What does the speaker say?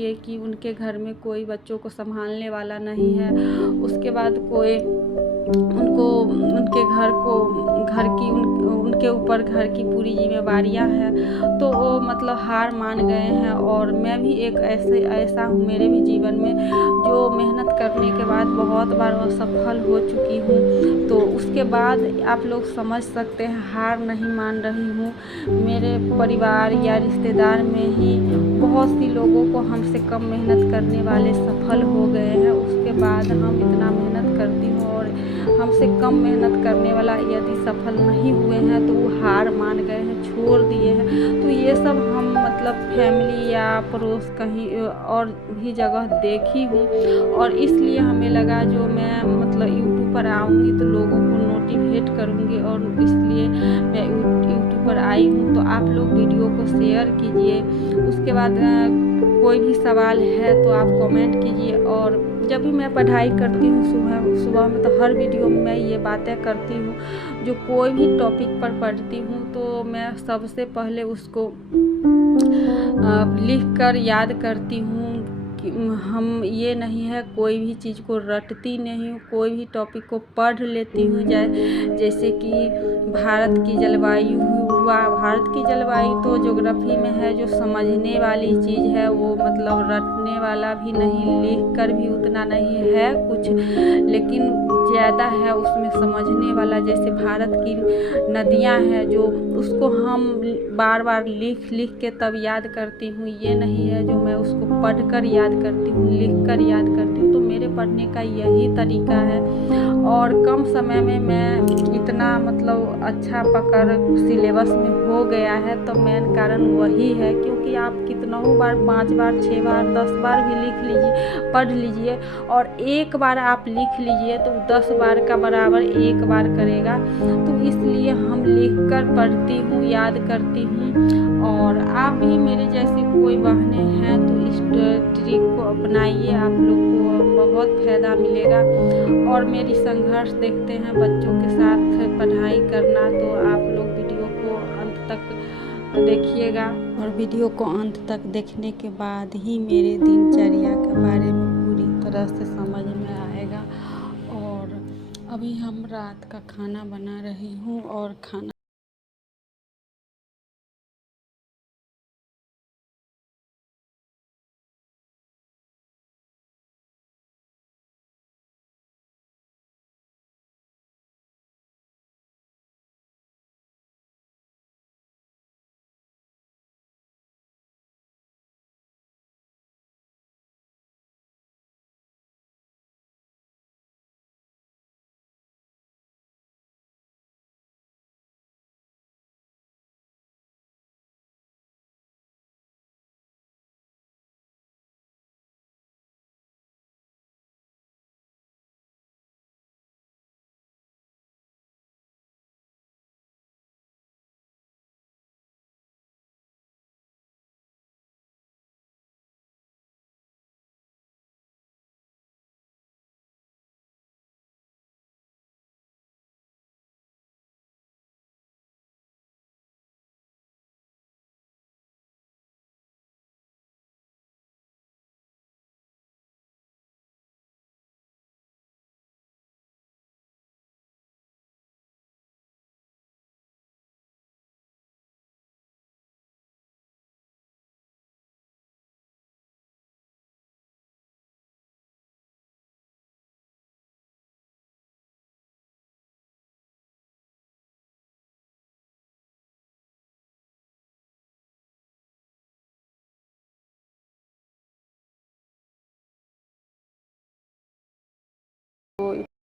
ये कि उनके घर में कोई बच्चों को संभालने वाला नहीं है। उसके बाद कोई उनको उनके ऊपर घर की पूरी जिम्मेवारियां हैं, तो वो मतलब हार मान गए हैं। और मैं भी एक ऐसा हूँ मेरे भी जीवन में, जो मेहनत करने के बाद बहुत बार असफल हो चुकी हूँ। तो उसके बाद आप लोग समझ सकते हैं, हार नहीं मान रही हूँ। मेरे परिवार या रिश्तेदार में ही बहुत सी लोगों को हमसे कम मेहनत करने वाले सफल हो गए हैं। उसके बाद हम इतना मेहनत करती हूँ और हमसे कम मेहनत करने वाला यदि सफल नहीं हुए हैं तो वो हार मान गए हैं, छोड़ दिए हैं। तो ये सब हम मतलब फैमिली या पड़ोस कहीं और भी जगह देखी हूँ, और इसलिए हमें लगा जो मैं मतलब यूट्यूब पर आऊँगी तो लोगों को मोटिवेट करूँगी, और इसलिए मैं यूट्यूब पर आई हूँ। तो आप लोग वीडियो को शेयर कीजिए। उसके बाद कोई भी सवाल है तो आप कमेंट कीजिए। और जब भी मैं पढ़ाई करती हूँ सुबह में, तो हर वीडियो में मैं ये बातें करती हूँ। जो कोई भी टॉपिक पर पढ़ती हूँ तो मैं सबसे पहले उसको लिख कर याद करती हूँ। हम ये नहीं है कोई भी चीज़ को रटती नहीं हूँ, कोई भी टॉपिक को पढ़ लेती हूँ। जैसे कि भारत की जलवायु हुआ, भारत की जलवायु तो ज्योग्राफी में है, जो समझने वाली चीज़ है वो मतलब रटने वाला भी नहीं, लिख कर भी उतना नहीं है कुछ, लेकिन ज़्यादा है उसमें समझने वाला। जैसे भारत की नदियाँ हैं, जो उसको हम बार बार लिख के तब याद करती हूँ। ये नहीं है जो मैं उसको पढ़ कर याद करती हूँ, लिख कर याद करती हूँ। तो मेरे पढ़ने का यही तरीका है, और कम समय में मैं इतना मतलब अच्छा पकड़ सिलेबस में हो गया है। तो मेन कारण वही है, क्योंकि आप कितनों बार 5 बार 6 बार 10 बार भी लिख लीजिए, पढ़ लीजिए, और एक बार आप लिख लीजिए तो 10 बार का बराबर एक बार करेगा। तो इसलिए हम लिख कर पढ़ती हूँ, याद करती हूँ। और आप भी मेरे जैसे कोई बहनें हैं तो इस ट्रिक को अपनाइए, आप लोग को बहुत फ़ायदा मिलेगा। और मेरी संघर्ष देखते हैं बच्चों के साथ पढ़ाई करना, तो आप लोग वीडियो को अंत तक देखिएगा। और वीडियो को अंत तक देखने के बाद ही मेरे दिनचर्या के बारे में पूरी तरह से समझ में आएगा। और अभी हम रात का खाना बना रही हूँ, और खाना